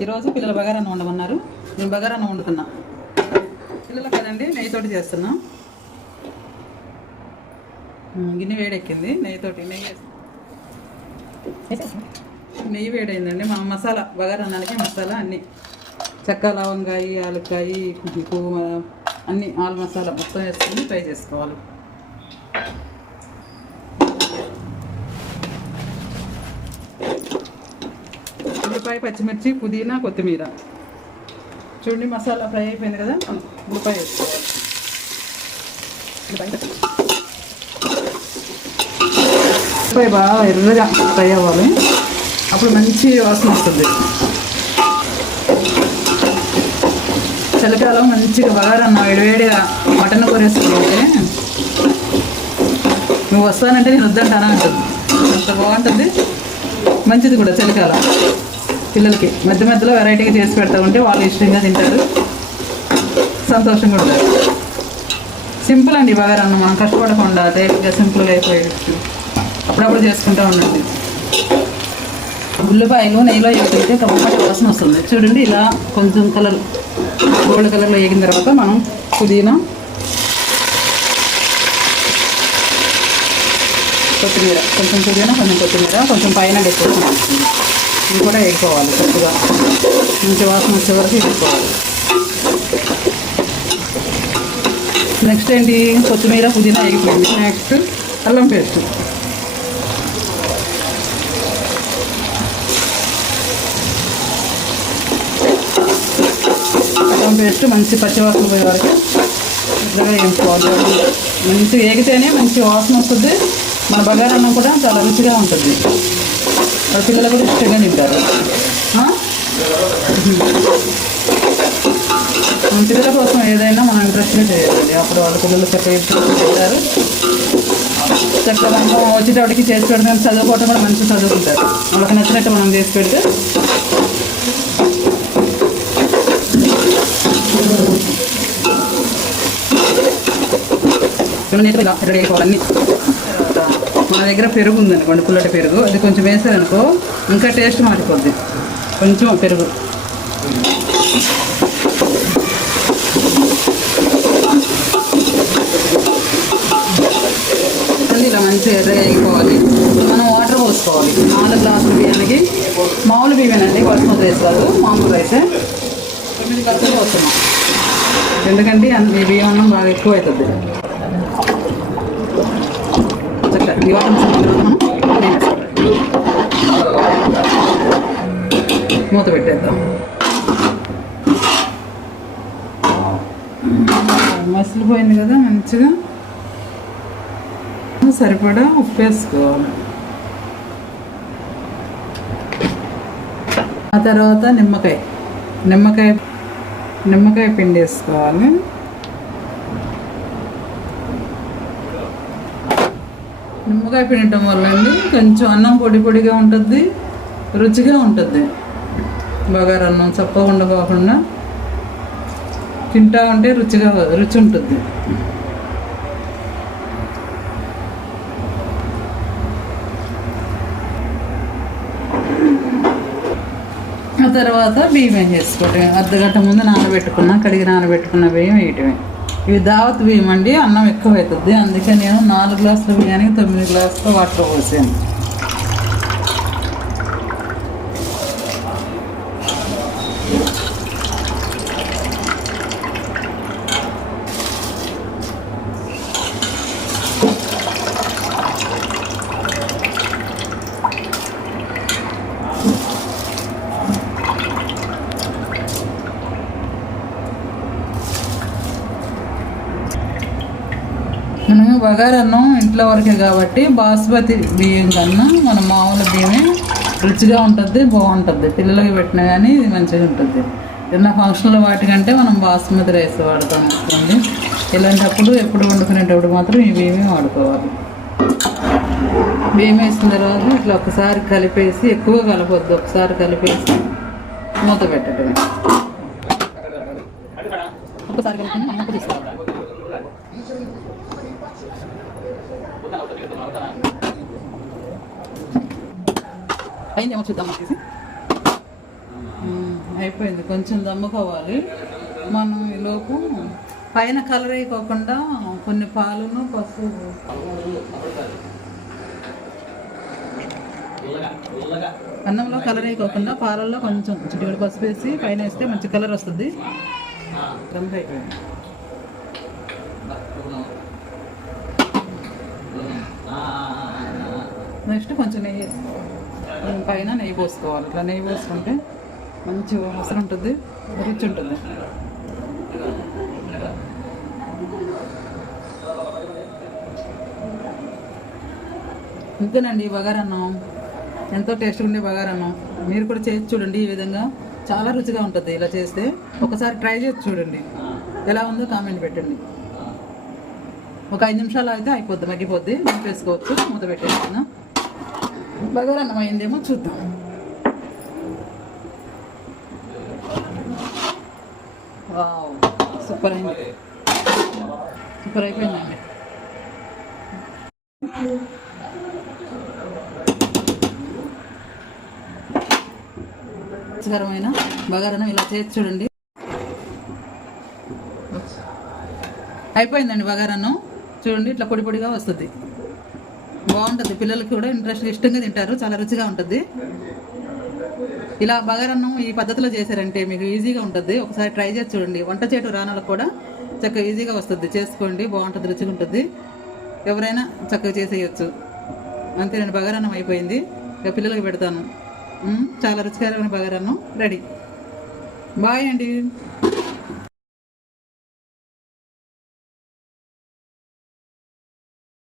ఈరోజు పిల్లలు బగారన్నం వండమన్నారు. నేను బగారన్నం వండుతున్నా. పిల్లలు కదండి నెయ్యితోటి చేస్తున్నా. గిన్నె వేడెక్కింది. నెయ్యి వేడైందండి. మా మసాలా బగారన్నానికి మసాలా అన్నీ చెక్క, లవంగాయి, యాలక్కాయి, పువ్వు అన్నీ ఆల్ మసాలా మొత్తం వేసుకొని ఫ్రై చేసుకోవాలి. ఉల్లిపాయ, పచ్చిమిర్చి, పుదీనా, కొత్తిమీర. చూడండి మసాలా ఫ్రై అయిపోయింది కదా, ఉల్లిపాయ వేసుకోవాలి. ఉల్లిపాయ బాగా ఎర్రగా ఫ్రై అవ్వాలి. అప్పుడు మంచి వాసన వస్తుంది. చలికాలం మంచిగా బగారన్నం వేడివేడిగా మటన్ కూర వేసుకుంటే నువ్వు వస్తానంటే నేను వద్దంటానా అంటుంది. అంత బాగుంటుంది, మంచిది కూడా. చలికాలం పిల్లలకి మధ్య మధ్యలో వెరైటీగా చేసి పెడతా ఉంటే వాళ్ళు ఇష్టంగా తింటారు, సంతోషంగా ఉంటారు. సింపుల్ అండి బగారన్నం. మనం కష్టపడకుండా తేలిగ్గా సింపుల్గా అయిపోయేది. అప్పుడప్పుడు చేసుకుంటూ ఉండండి. ఉల్లిపాయలు నెయ్యిలో వేగితే కమ్మటి వాసన వస్తుంది. చూడండి ఇలా కొంచెం కలర్ గోల్డ్ కలర్లో వేగిన తర్వాత మనం పుదీనా, కొత్తిమీర, కొంచెం పుదీనా, కొంచెం కొత్తిమీర, కొంచెం పైన డెకరేషన్ వస్తుంది. ఇది కూడా వేసుకోవాలి. కొద్దిగా మంచి వాసన వచ్చే వరకు వేసుకోవాలి. నెక్స్ట్ ఏంటి, కొత్తిమీర, పుదీనా వేగిపోయింది. నెక్స్ట్ అల్లం పేస్ట్. అల్లం పేస్ట్ మంచి పచ్చివాసన పోయే వరకు ఇట్లా వేయించుకోవాలి. మంచి వేగితేనే మంచి వాసన వస్తుంది. మన బగారన్నం కూడా చాలా రుచిగా ఉంటుంది. పిల్లలు కూడా ఇష్టంగా తింటారు. మన పిల్లల కోసం ఏదైనా మనం ఇంట్రెస్ట్గా చేయాలి. అప్పుడు వాళ్ళ పిల్లలు చక్కగా తింటారు. చక్కగా మనం వచ్చేటప్పటికి చేసి పెడితే చదువుకోవటం కూడా మంచిగా చదువుకుంటారు. వాళ్ళకి నచ్చినట్టు మనం చేసి పెడితే ఇలా రెడీ అయిపోవాలన్నీ. మన దగ్గర పెరుగు ఉందనుకోండి, పుల్లటి పెరుగు, అది కొంచెం వేసారనుకో ఇంకా టేస్ట్ మారిపోద్ది. కొంచెం పెరుగు ఇలా మంచిగా ఎర్రగా అయిపోవాలి. మనం వాటర్ పోసుకోవాలి. 4 గ్లాసుల బియ్యానికి, మామూలు బియ్యమేనండి, బాస్మతి రైస్ కాదు, మామూలు రైసే. 9 గ్లాసులు పోస్తున్నాం. ఎందుకంటే ఈ బియ్యం అన్నం బాగా ఎక్కువ అవుతుంది. మూత పెట్టేద్దాం. మసిలిపోయింది కదా మంచిగా. సరిపడా ఉప్పు వేసుకోవాలి. ఆ తర్వాత నిమ్మకాయ పిండి వేసుకోవాలి. నిమ్మకాయ పిండటం వల్ల అండి కొంచెం అన్నం పొడి పొడిగా ఉంటుంది, రుచిగా ఉంటుంది. బగారన్నం చప్పగా ఉండకోకుండా తింటా ఉంటే రుచి ఉంటుంది. ఆ తర్వాత బియ్యం ఏం చేసుకోవటమే. అర్ధగంట ముందు కడిగి నానబెట్టుకున్న బియ్యం వేయటమే. ఇవి దావత్ బియ్యం అండి, అన్నం ఎక్కువ అవుతుంది. అందుకే నేను 4 గ్లాసుల బియ్యానికి 9 గ్లాసుల వాటర్ పోసాను. మనము బగారన్నం ఇంట్లో వరకే కాబట్టి బాస్మతి బియ్యం కన్నా మన మామూలు బియ్యమే రుచిగా ఉంటుంది, బాగుంటుంది. పిల్లలకి పెట్టినా కానీ ఇది మంచిగా ఉంటుంది. ఏదైనా ఫంక్షన్లో వాటికంటే మనం బాస్మతి రైస్ వాడతాం అనుకోండి. ఇలాంటప్పుడు ఎప్పుడు వండుకునేటప్పుడు మాత్రం ఈ బియ్యమే వాడుకోవాలి. బియ్యం వేసిన తర్వాత ఇట్లా ఒకసారి కలిపేసి, ఎక్కువ కలపొద్దు, ఒకసారి కలిపేసి మూత పెట్టడమే. ఒకసారి కలిపి మూత తీసుకోవాలి. అయిందేమో చూద్దాం. అయిపోయింది, కొంచెం దమ్ముకోవాలి. మనం ఈలోపు పైన కలర్ వేయకోకుండా కొన్ని పాలను పసుపు అన్నంలో కలర్ వేయకోకుండా పాలల్లో కొంచెం చిటికెడు పసుపు వేసి పైన వేస్తే మంచి కలర్ వస్తుంది. దమ్ము అయిపోయింది. నెక్స్ట్ కొంచెం నెయ్యి పైన నెయ్యి పోసుకోవాలి. ఇట్లా నెయ్యి పోసుకుంటే మంచి వాసన ఉంటుంది, రుచి ఉంటుంది. ఇంతేనండి బగారన్నం, ఎంతో టేస్ట్గా ఉండే బగారన్నం. మీరు కూడా చేసి చూడండి. ఈ విధంగా చాలా రుచిగా ఉంటుంది. ఇలా చేస్తే ఒకసారి ట్రై చేసి చూడండి, ఎలా ఉందో కామెంట్ పెట్టండి. ఒక 5 నిమిషాలు అయితే అయిపోద్ది, మగ్గిపోద్ది. వేసుకోవచ్చు. మూత పెట్టేస్తున్నా. బగారన్నం అయిందేమో చూద్దాం. వావ్, సూపర్ అయింది, సూపర్ అయిపోయిందండి. రుచికరమైన బగారన్నం ఇలా చేసి చూడండి. అయిపోయిందండి బగారన్నం. చూడండి, ఇట్లా పొడి పొడిగా వస్తుంది, బాగుంటుంది. పిల్లలకి కూడా ఇష్టంగా తింటారు, చాలా రుచిగా ఉంటుంది. ఇలా బగారన్నం ఈ పద్ధతిలో చేశారంటే మీకు ఈజీగా ఉంటుంది. ఒకసారి ట్రై చేసి చూడండి. వంట చేయడం రానాలకు కూడా చక్కగా ఈజీగా వస్తుంది. చేసుకోండి, బాగుంటుంది, రుచిగా ఉంటుంది. ఎవరైనా చక్కగా చేసేయచ్చు. అంతేనండి, బగారన్నం అయిపోయింది. ఇక పిల్లలకి పెడతాను. చాలా రుచికరమైన బగారన్నం రెడీ. బాయ్ అండి.